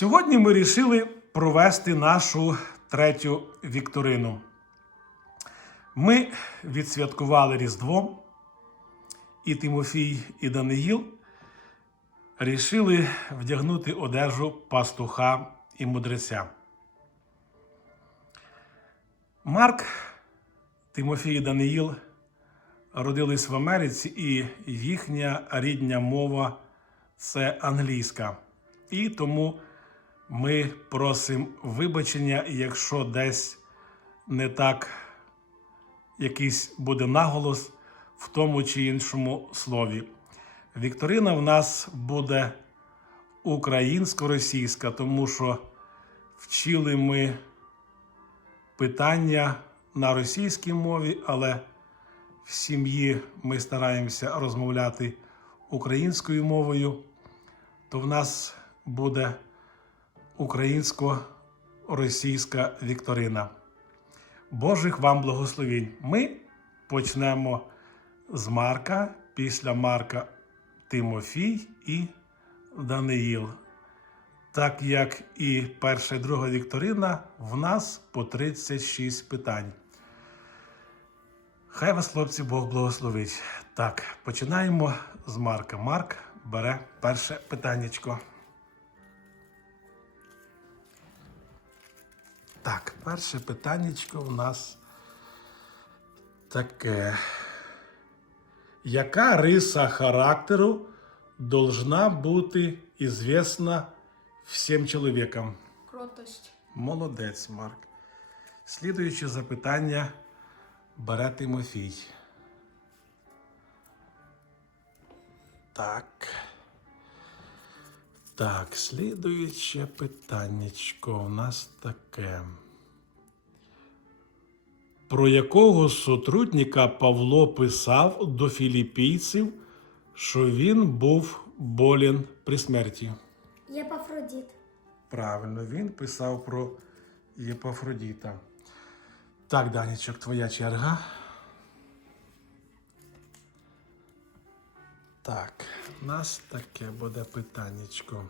Сьогодні ми вирішили провести нашу третю вікторину. Ми відсвяткували Різдво, і Тимофій і Даниїл рішили вдягнути одежу пастуха і мудреця. Марк, Тимофій і Даниїл родились в Америці, і їхня рідня мова це англійська. І тому ми просимо вибачення, якщо десь не так якийсь буде наголос в тому чи іншому слові. Вікторина в нас буде українсько-російська, тому що вчили ми питання на російській мові, але в сім'ї ми стараємося розмовляти українською мовою, то в нас буде українсько-російська вікторина. Божих вам благословінь. Ми почнемо з Марка, після Марка Тимофій і Даниїл. Так як і перша і друга вікторина, в нас по 36 питань. Хай вас, хлопці, Бог благословить. Так, починаємо з Марка. Марк бере перше питаннячко. Так, перше питаннячко в нас таке. Яка риса характеру должна бути известна всім чоловікам? Кротость. Молодець, Марк. Слідуюче запитання бере Тимофій. Так. Так, слідуюче питаннячко у нас таке. Про якого сотрудника Павло писав до філіппійців, що він був болен при смерті? Єпафродіт. Правильно, він писав про Єпафродіта. Так, Данічок, твоя черга. Так, у нас таке буде питаннячко.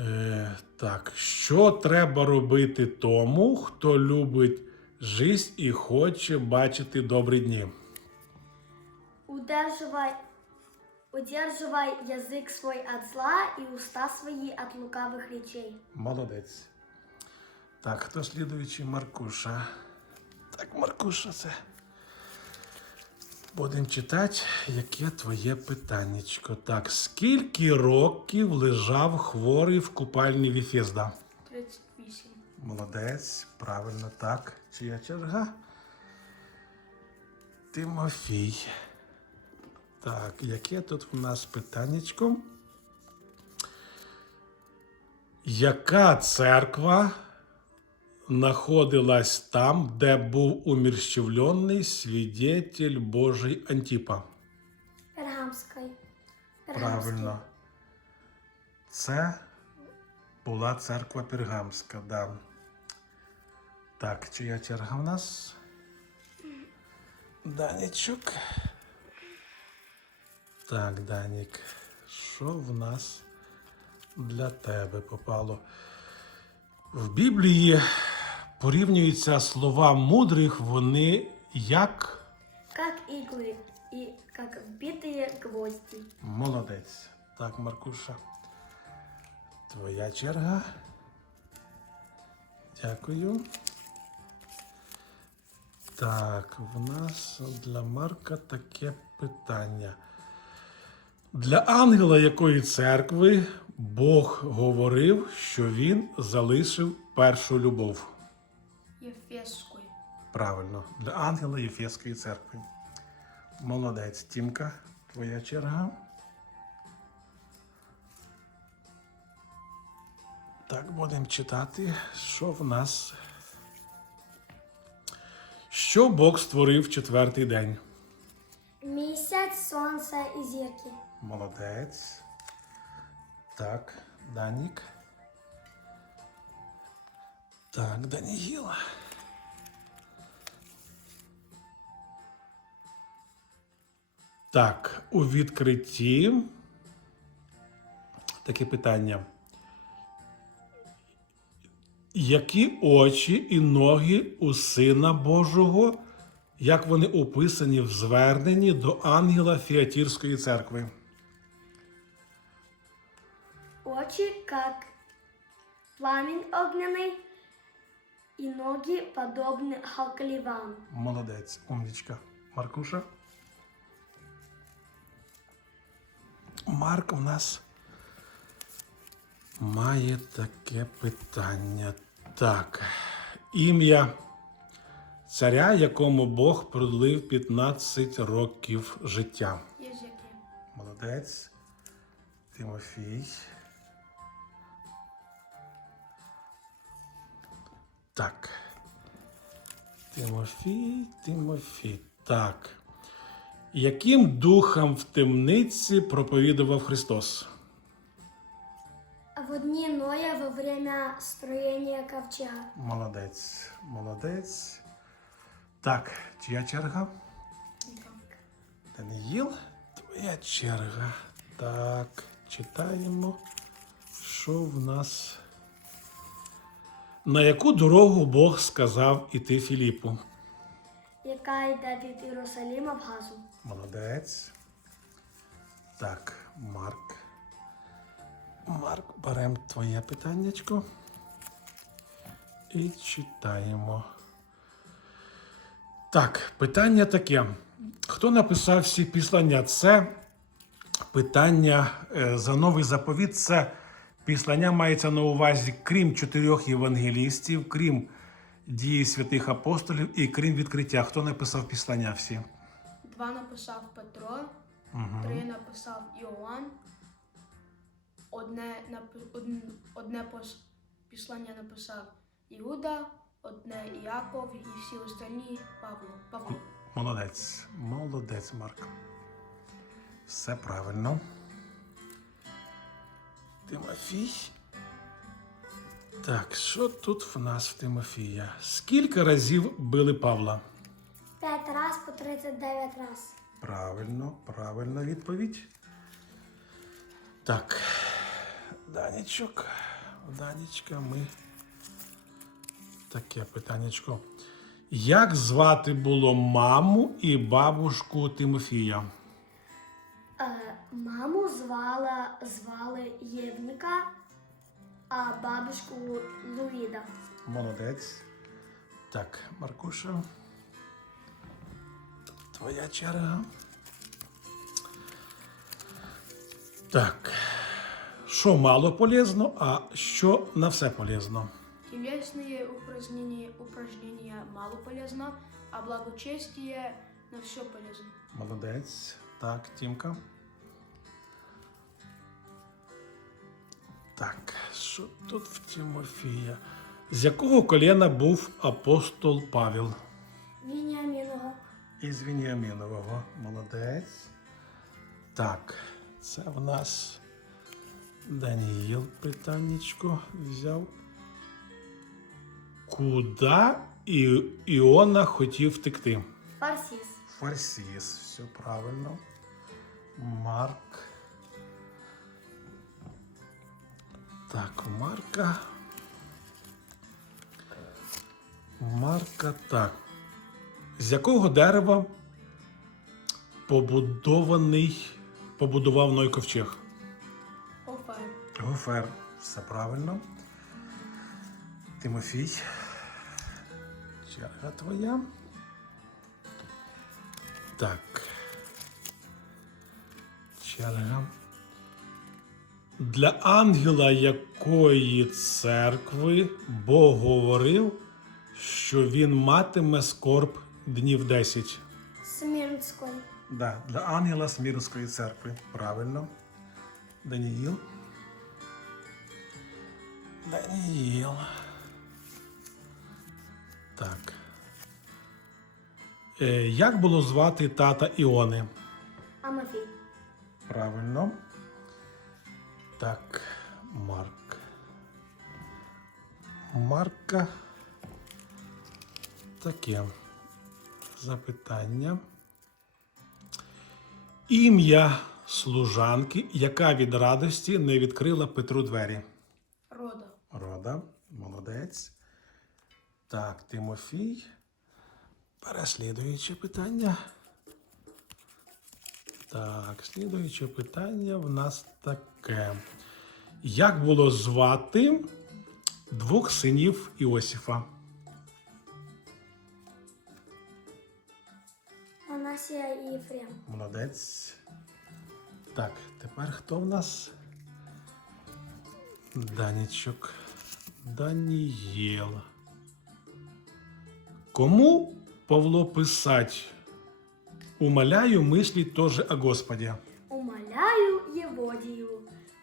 Е, так, що треба робити тому, хто любить життя і хоче бачити добрі дні? Удерживай, удерживай язик свой от зла и уста свои от лукавых речей. Молодець. Так, хто слідуючий? Маркуша. Так, Маркуша, це. Будемо читати, яке твоє питаннячко. Так, скільки років лежав хворий в купальні Віфезда? 38. Молодець, правильно так. Чия черга? Тимофій. Так, яке тут в нас питаннячко? Яка церква знаходилась там, де був умерщвлений свідетель Божий Антіпа? Пергамской. Правильно. Це була церква Пергамська, да. Так, чия черга в нас? Данічок. Так, Данік, що в нас для тебе попало? В Біблії порівнюються слова мудрих, вони як Как иглы и как вбитые гвозди. Молодець. Так, Маркуша. Твоя черга. Дякую. Так, в нас для Марка таке питання. Для ангела якої церкви Бог говорив, що він залишив першу любов. Ефесской. Правильно, для ангела Єфеської церкви. Молодець, Тімка, твоя черга. Так, будемо читати, що в нас. Що Бог створив четвертий день? Місяць, сонце і зірки. Молодець. Так, Данік. Так, Даніїла. Так, у відкритті таке питання. Які очі і ноги у Сина Божого, як вони описані в зверненні до ангела Фіатірської церкви? Очи, как пламень огненный, и ноги подобны халкаливану. Молодець, умнічка. Маркуша. Марк у нас має таке питання. Так. Ім'я царя, якому Бог продлив 15 років життя. Єзекі. Молодець. Тимофій. Так. Тимофій, Тимофій. Так. Яким духом в темниці проповідував Христос? В дни Ноя во время строения ковчега. Молодець. Молодець. Так, чия черга? Даниїл, твоя черга. Так, читаємо, що в нас. На яку дорогу Бог сказав іти Філіпу? яка йде від Єрусалима в Газу. Молодець. Так, Марк. Марк, беремо твоє питаннячко. І читаємо. Так, питання таке. Хто написав всі післання? Це питання е, за новий заповіт. Це післання мається на увазі, крім чотирьох євангелістів, крім дії святих апостолів і крім відкриття. Хто написав післання всі? Два написав Петро, три написав Іоанн, одне, одне післання написав Іуда, одне Іаков і всі остальні Павло. Павло. Молодець, молодець, Марк. Все правильно. Тимофій. Так, що тут в нас в Тимофія? Скільки разів били Павла? П'ять раз по 39 раз. Правильно, правильна відповідь. Так, Данічок, Данічка, ми. Таке питаннячко. Як звати було маму і бабушку Тимофія? Маму звала, звали Євніка, а бабушку Луїда. Молодець. Так, Маркуша. Твоя черга. Так. Що мало полезно, а що на все полезно? Телесные упражнения, упражнения мало полезно, а благочестие на все полезно. Молодець. Так, Тімка. Так, що тут в Тимофія? З якого коліна був апостол Павел? Вініаміного. Із Веніамінового. Молодець. Так, це в нас Даніїл питаннячко взяв. Куда І... Іона хотів втекти? Фарсіс. Фарсіс, все правильно. Марк. Так, Марка. Марка так. З якого дерева побудований, побудував Ной ковчег? Офер. Гофер. Все правильно. Тимофій. Черга твоя. Так. Черга. Для ангела якої церкви Бог говорив, що він матиме скорб днів 10. Смірнської. Да, для ангела Смірнської церкви. Правильно. Даніїл. Даніїл. Так. Е, як було звати тата Іони? Амафій. Правильно. Так, Марк. Марка. Таке запитання. Ім'я служанки, яка від радості не відкрила Петру двері. Рода. Рода, молодець. Так, Тимофій. Переслідуюче питання. Так, слідуюче питання в нас таке. Як було звати двох синів Іосифа? Манасія і Єфрем. Молодець. Так, тепер хто в нас? Данічок. Данієл. Кому Павло писать? Умоляю мислі теж о Господі. Умоляю Єводію,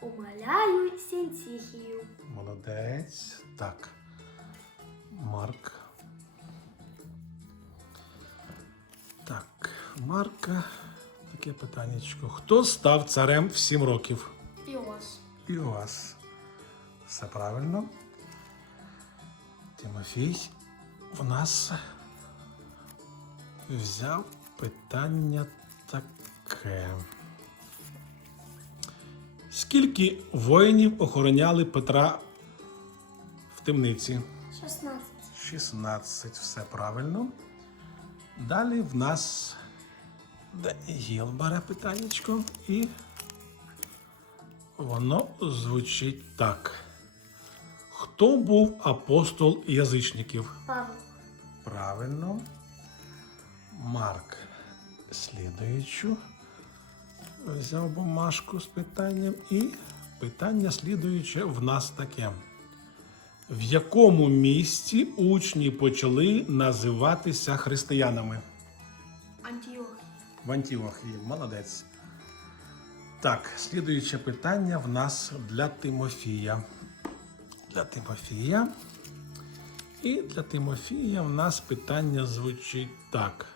умоляю Сінтіхію. Молодець. Так. Марк. Так, Марка. Таке питаннячко. Хто став царем в сім років? Іос. І все правильно. Тимофій у нас взяв питання таке. Скільки воїнів охороняли Петра в темниці? 16. 16, все правильно. Далі в нас Даніїл бере питаннячко і воно звучить так. Хто був апостол язичників? Павло. Правильно. Марк. Слідуючу. Взяв бумажку з питанням. І питання слідуюче в нас таке. В якому місті учні почали називатися християнами? Антіох. В Антіохії. Молодець. Так, слідуюче питання в нас для Тимофія. Для Тимофія. І для Тимофія в нас питання звучить так.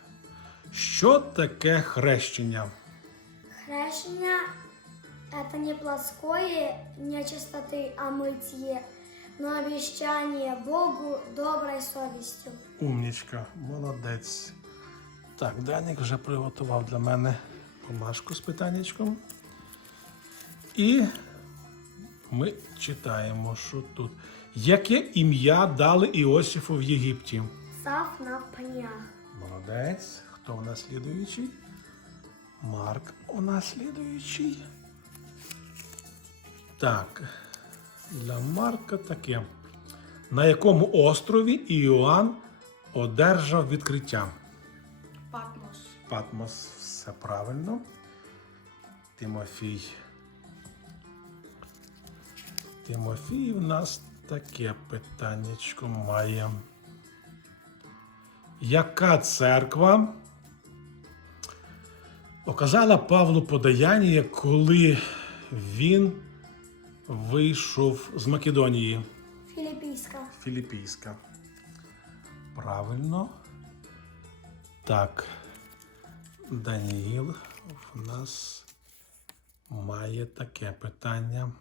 Що таке хрещення? Хрещення это не плоское нечистоты, а мытье, но обещание Богу доброй совестью. Умнічка, молодець. Так, Данік вже приготував для мене бумажку з питаннячком. І ми читаємо, що тут. Яке ім'я дали Іосифу в Єгипті? Сав на пнях. Молодець. Хто у нас слідуючий? Марк у нас слідуючий. Так. Для Марка таке. На якому острові Іоанн одержав відкриття? Патмос. Патмос, все правильно. Тимофій. Тимофій в нас таке питаннячко має. Яка церква оказала Павлу подаяння, коли він вийшов з Македонії? Філіппійська. Філіппійська. Правильно. Так. Даніїл в нас має таке питання.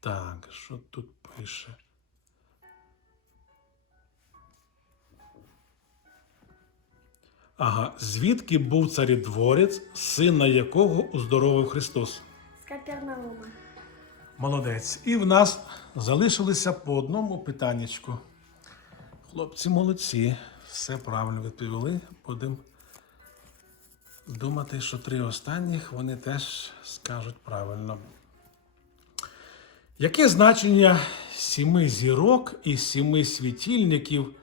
Так, що тут пише? Ага, звідки був царідворець, сина якого уздоровив Христос? З Капернаума. Молодець. І в нас залишилося по одному питаннячку. Хлопці молодці, все правильно відповіли. Будемо думати, що три останніх вони теж скажуть правильно. Яке значення сіми зірок і сіми світильників,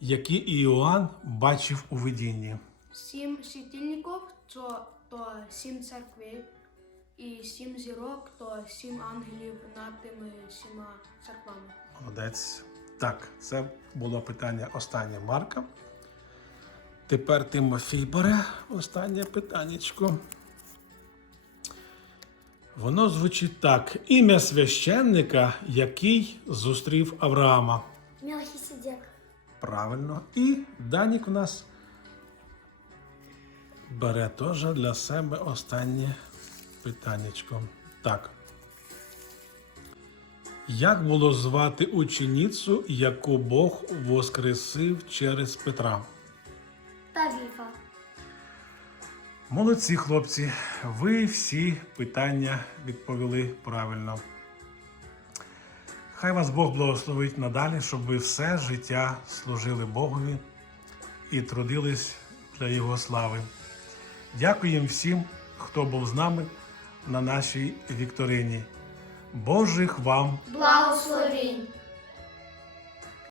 які Іоанн бачив у видінні? Сім світильників то, то сім церкви, і сім зірок то сім ангелів над тими сіма церквами. Молодець. Так, це було питання останнє Марка. Тепер Тимофій бере останнє питаннячко. Воно звучить так: ім'я священника, який зустрів Авраама. Мелхиседек. Правильно. І Данік у нас бере теж для себе останнє питаннячко. Так. Як було звати ученицю, яку Бог воскресив через Петра? Тавіфа. Молодці, хлопці, ви всі питання відповіли правильно. Хай вас Бог благословить надалі, щоб ви все життя служили Богові і трудились для Його слави. Дякуємо всім, хто був з нами на нашій вікторині. Божих вам Благословінь!